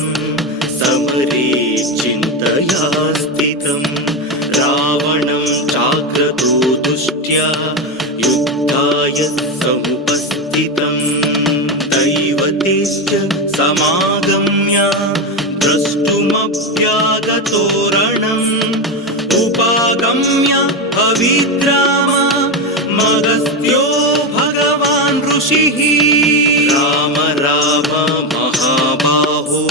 समं समरे चिन्तया स्थितं रावणं चाग्रतो दुष्ट्या युद्धाय समुपस्थितं दैवतेश्च समागम्य द्रष्टुमभ्यागतो रणम् उपागम्य अविद्राम मगस्त्यो भगवान् ऋषिः राम राम महाबाहो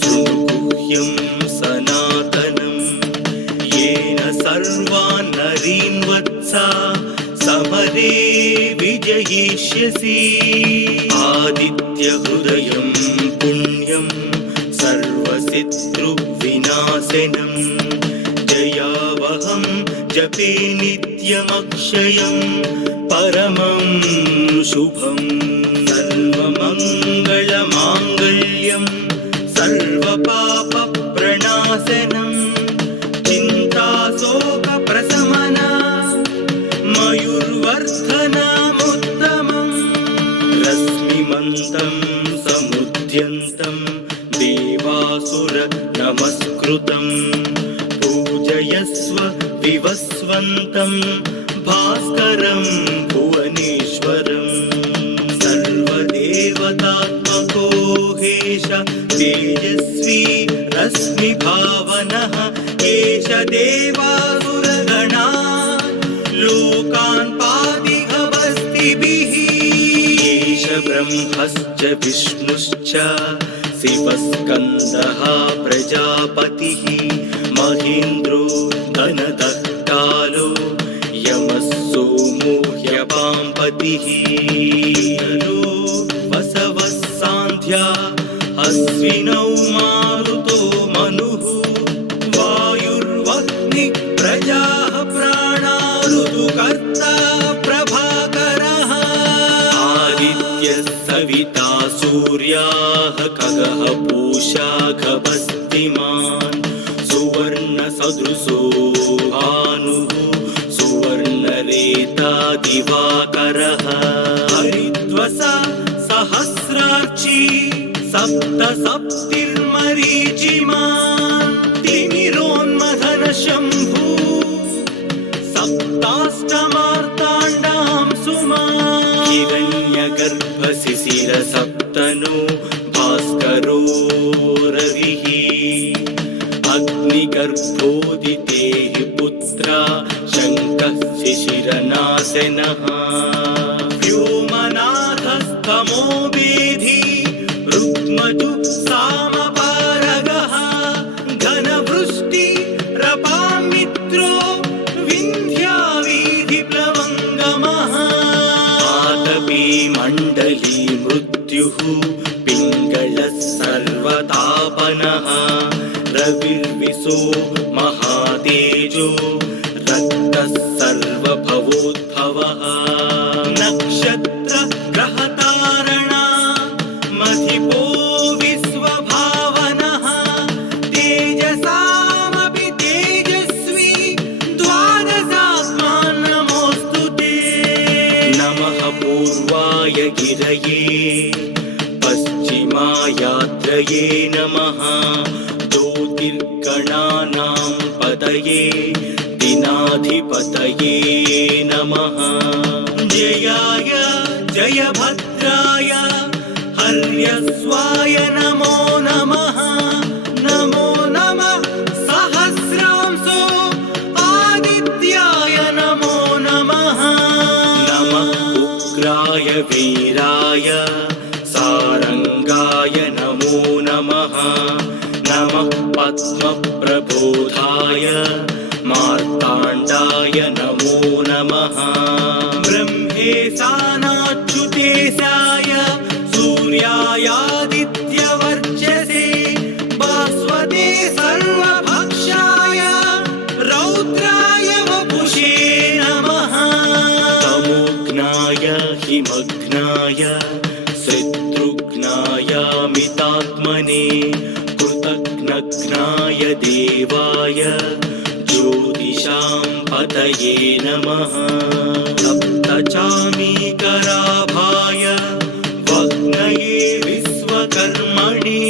शृणुगुह्यं सनातनं येन सर्वान् नरीन् वत्सा समरे विजयिष्यसि आदित्यहृदयं पुण्यं सर्वशत्रुविनाशनं जयावहं जपे नित्यमक्षयं परमं शुभं सर्वमङ्गलमाङ्गल्यं सर्वपापप्रणाशनं चिन्ताशोकप्रशमना मयूर्वर्धनमुत्तमं रश्मिमन्तं समुद्यन्तं देवासुर नमस्कृतं पूजयस्व विवस्वन्तं भास्करं भुवनेश्वरं सर्वदेवतात्मको हेश तेजस्वी रश्मिभावनः एष देवासुरगणा लोकान् पातिहवस्तिभिः एष ब्रह्मश्च विष्णुश्च शिवस्कन्दः प्रजापतिः महेन्द्रो धनदः कालो यमः सोमो ह्यपाम्पतिः वसवः सान्ध्या अश्विनौ मारुतो मनुः वायुर्वह्निः प्रजाः प्राणा ऋतुकर्ता प्रभाकरः आदित्यः सविता सूर्याः खगः पूषा खगस्तिमान् सुवर्णसदृशो भानुः सुवर्णरेता दिवाकरः हरिद्वसा सहस्रार्ची सप्तसप्तिर्मरीचिमान् तिमिरोन्मथनशम्भू सप्ताष्टमार्ताण्डां सुमान् हिरण्यगर्भशिशिरसप्तनो भास्करो रविः अग्निगर्भोदितेः पुत्रा शङ्कः शिशिरनाशनः व्योमनाथस्तमो वेधी रुक्मजु सामपारगः घनवृष्टिरपामित्रो विन्ध्यावीधिप्लवङ्गमः आतपी मण्डली मृत्युः पिङ्गलः सर्वतापनः रविर्विशो महातेजो रक्तः सर्वभवोद्भवः नक्षत्र ग्रहतारणा मथिपो विश्वभावनः तेजसामपि तेजस्वी द्वादशात्मा नमोऽस्तु ते नमः पूर्वाय गिरये पश्चिमायात्रये नमः ज्योतिर्गणानां पतये दिनाधिपतये नमः जयाय जयभद्राय हर्यस्वाय नमो नमः नमो नमः सहस्रांशो आदित्याय नमो नमः नमः उग्राय वीराय सारंगाय नमो नमः नमः पद्मप्रबोधाय मार्ताण्डाय नमो नमः ब्रह्मेशानाच्युतेशाय सूर्यायादित्यवर्चसे भास्वते सर्वभक्षाय रौद्राय वपुषे नमः तमोघ्नाय हिमघ्नाय शत्रुघ्नाय मितात्मने कृतघ्नघ्नाय देवाय ज्योतिषां पतये नमः सप्तचामीकराभाय वग्नये विश्वकर्मणे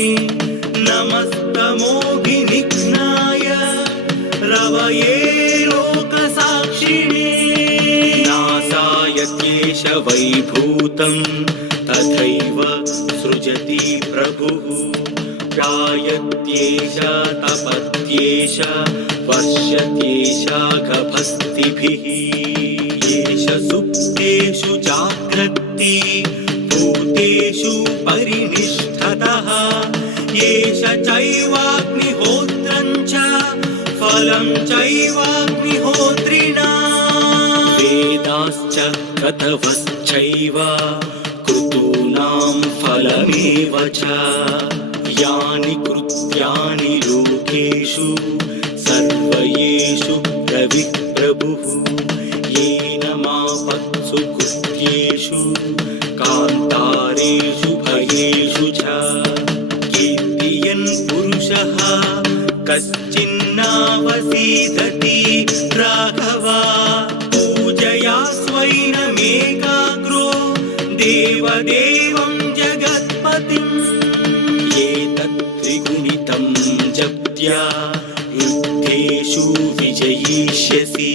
वैभूतं तथैव सृजति प्रभुः जायत्येष तपत्येष वर्षत्येष गभस्तिभिः येष सुप्तेषु जाग्रत्ति भूतेषु परिनिष्ठतः येष चैवाग्निहोत्रं च फलं चैवाग्निहोत्रिणा वेदाश्च क्रतवश्चैव कृतूनां फलमेव च यानि कृत्यानि लोकेषु सर्वयेषु रविप्रभुः येन मापत्सु कृत्येषु कान्तारेषु भयेषु च कीर्तियन् पुरुषः कश्चिन्नावसीदति राघवा पूजया स्वैनमेकाग्रो देवदेवं जगत्पतिम् एतत् त्रिगुणितं जप्त्या युद्धेषु विजयिष्यसि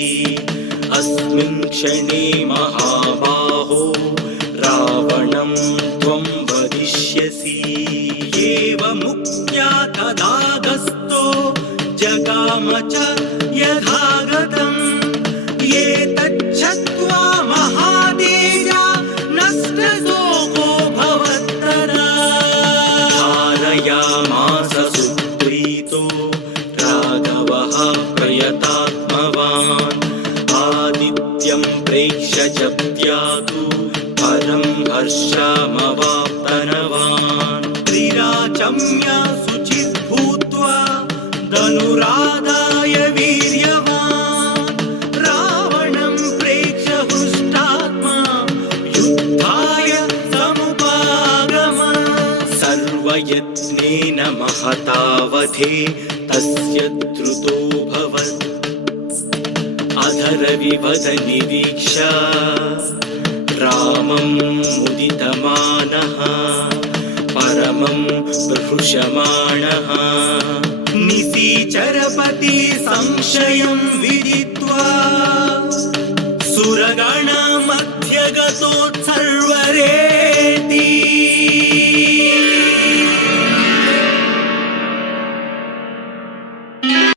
अस्मिन् क्षणे महाबाहो रावणं त्वं वदिष्यसि एवमुक्त्या तदागस्तो जगाम च यथागतम् एतच्छ्रुत्वा महातेजा नष्टशोको भवत्तदा धारयामास सुप्रीतो राघवः प्रयतात्मवान् आदित्यं प्रेक्ष्य जप्त्यातु परं हर्षमवाप्तनवान् त्रिराचम्य शुचिः भूत्वा धनुरादाय वीर्यवान् रावणं प्रेक्ष्य हृष्टात्मा युद्धाय समुपागम सर्वयत्नेन महतावधे तस्य द्रुतोऽभवत् अधरविवद निरीक्ष्य रामं मुदितमानः परमं बृहृषमाणः निशिचरपति संशयं विदित्वा सुरगणमध्यगतोत्सर्ग